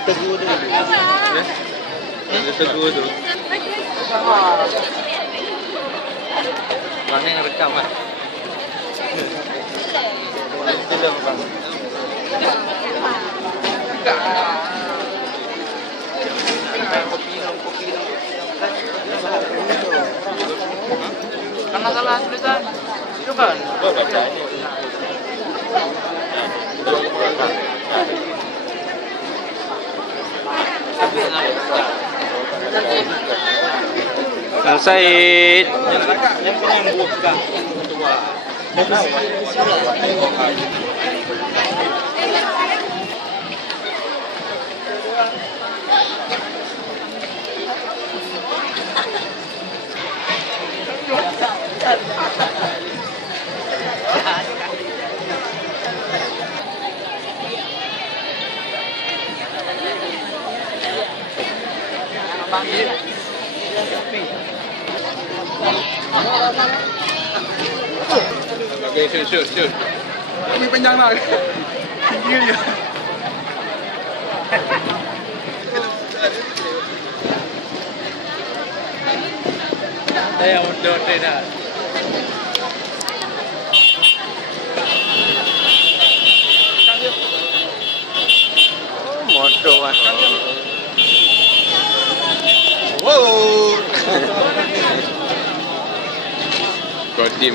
Ditegur tu. Ya. Ditegur tu. Mana yang rekam kan? Film bang. Karena salah tulisan itu kan? Baca ini. Kang Said. Yang buka. Okey, shoot. Ini panjang lah. Tinggi dia. Saya undur dah. Motor kan. Wow. Kau tim.